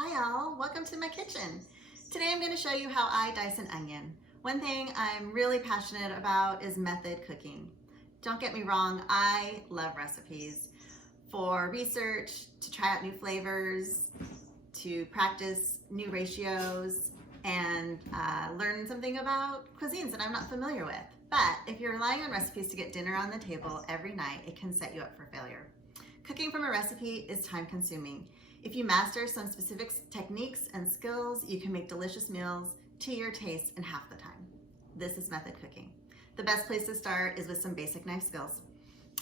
Hi all, welcome to my kitchen. Today I'm going to show you how I dice an onion. One thing I'm really passionate about is method cooking. Don't get me wrong, I love recipes for research, to try out new flavors, to practice new ratios, and learn something about cuisines that I'm not familiar with. But if you're relying on recipes to get dinner on the table every night, it can set you up for failure. Cooking from a recipe is time consuming. If you master some specific techniques and skills, you can make delicious meals to your taste in half the time. This is method cooking. The best place to start is with some basic knife skills.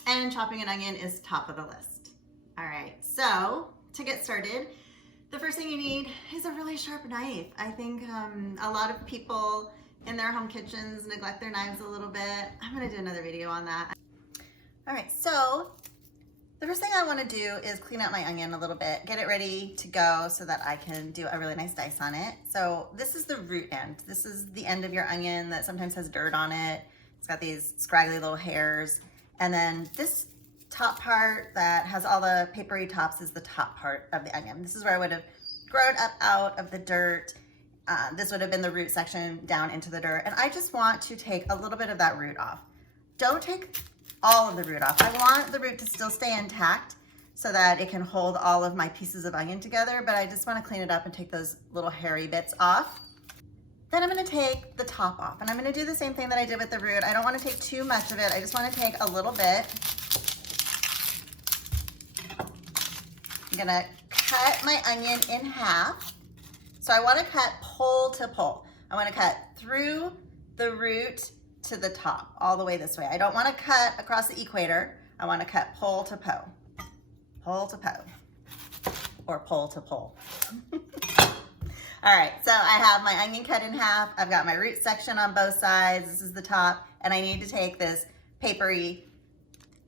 And chopping an onion is top of the list. All right, so to get started, the first thing you need is a really sharp knife. I think a lot of people in their home kitchens neglect their knives a little bit. I'm gonna do another video on that. All right, so the first thing I want to do is clean out my onion a little bit, get it ready to go so that I can do a really nice dice on it. So this is the root end. This is the end of your onion that sometimes has dirt on it. It's got these scraggly little hairs. And then this top part that has all the papery tops is the top part of the onion. This is where I would have grown up out of the dirt. This would have been the root section down into the dirt. And I just want to take a little bit of that root off. Don't take all of the root off. I want the root to still stay intact so that it can hold all of my pieces of onion together, but I just want to clean it up and take those little hairy bits off. Then I'm going to take the top off, and I'm going to do the same thing that I did with the root. I don't want to take too much of it. I just want to take a little bit. I'm going to cut my onion in half. So I want to cut pole to pole. I want to cut through the root to the top, all the way this way. I don't want to cut across the equator. I want to cut pole to pole, or pole to pole. All right, so I have my onion cut in half. I've got my root section on both sides. This is the top, and I need to take this papery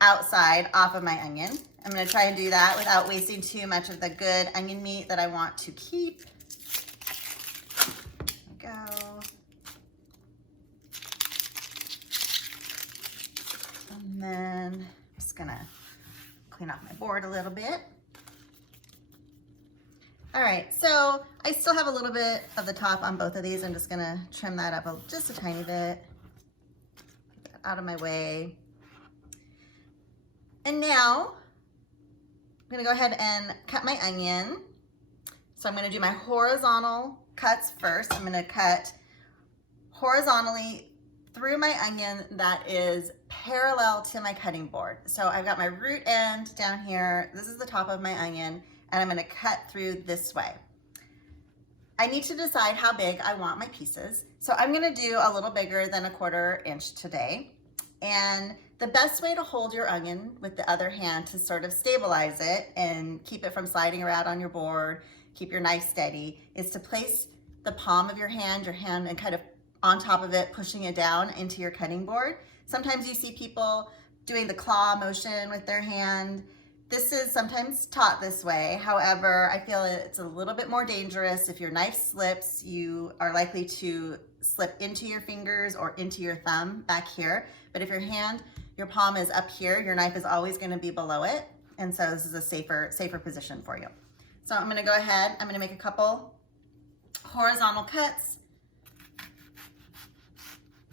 outside off of my onion. I'm going to try and do that without wasting too much of the good onion meat that I want to keep. There we go. And then I'm just gonna clean off my board a little bit. All right, so I still have a little bit of the top on both of these. I'm just gonna trim that up just a tiny bit. Get that out of my way. And now I'm gonna go ahead and cut my onion. So I'm gonna do my horizontal cuts first. I'm gonna cut horizontally through my onion that is parallel to my cutting board. So I've got my root end down here. This is the top of my onion, and I'm gonna cut through this way. I need to decide how big I want my pieces. So I'm gonna do a little bigger than 1/4 inch today. And the best way to hold your onion with the other hand to sort of stabilize it and keep it from sliding around on your board, keep your knife steady, is to place the palm of your hand and kind of on top of it, pushing it down into your cutting board. Sometimes you see people doing the claw motion with their hand. This is sometimes taught this way. However, I feel it's a little bit more dangerous. If your knife slips, you are likely to slip into your fingers or into your thumb back here. But if your palm is up here, your knife is always gonna be below it. And so this is a safer position for you. So I'm gonna go ahead, I'm gonna make a couple horizontal cuts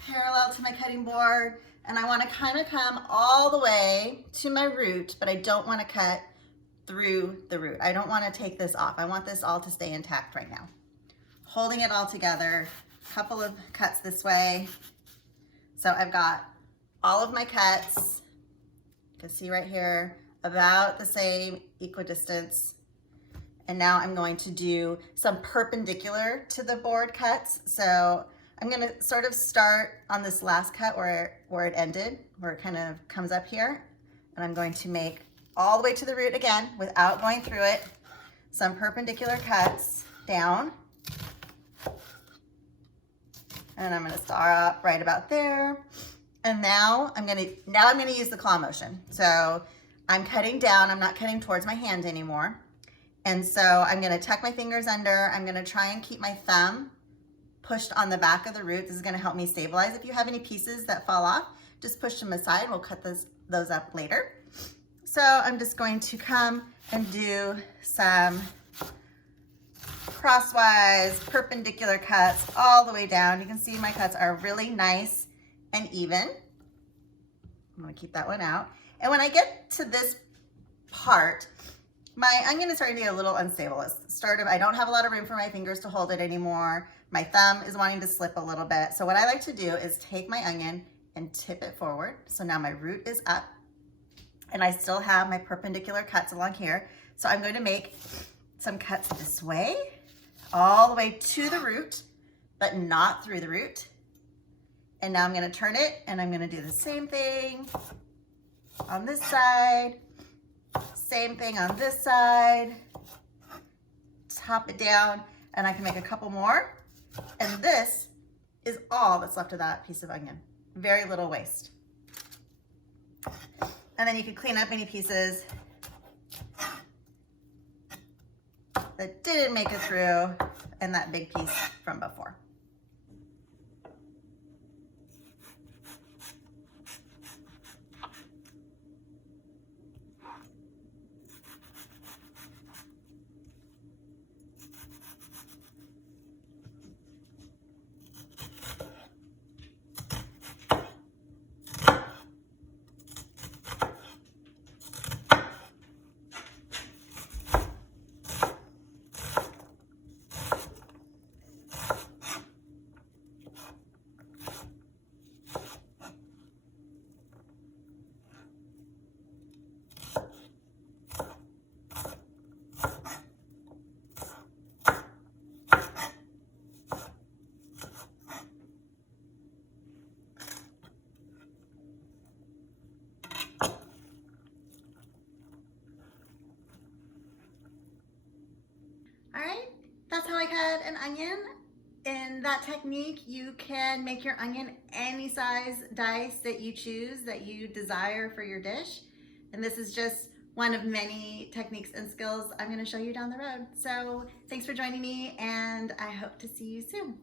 parallel to my cutting board, and I want to kind of come all the way to my root, but I don't want to cut through the root. I don't want to take this off. I want this all to stay intact right now. Holding it all together, a couple of cuts this way. So I've got all of my cuts, you can see right here, about the same equidistance. And now I'm going to do some perpendicular to the board cuts. So I'm gonna sort of start on this last cut where it ended, where it kind of comes up here. And I'm going to make all the way to the root again without going through it, some perpendicular cuts down. And I'm gonna start right about there. And now I'm gonna use the claw motion. So I'm cutting down, I'm not cutting towards my hand anymore. And so I'm gonna tuck my fingers under, I'm gonna try and keep my thumb pushed on the back of the root. This is going to help me stabilize. If you have any pieces that fall off, just push them aside. We'll cut those up later. So I'm just going to come and do some crosswise, perpendicular cuts all the way down. You can see my cuts are really nice and even. I'm gonna keep that one out. And when I get to this part, my onion is starting to get a little unstable. I don't have a lot of room for my fingers to hold it anymore. My thumb is wanting to slip a little bit. So what I like to do is take my onion and tip it forward. So now my root is up and I still have my perpendicular cuts along here. So I'm going to make some cuts this way, all the way to the root, but not through the root. And now I'm gonna turn it and I'm gonna do the same thing on this side, same thing on this side, top it down, and I can make a couple more. And this is all that's left of that piece of onion. Very little waste. And then you can clean up any pieces that didn't make it through and that big piece from before. All right, that's how I cut an onion. In that technique, you can make your onion any size dice that you choose, that you desire for your dish. And this is just one of many techniques and skills I'm gonna show you down the road. So thanks for joining me, and I hope to see you soon.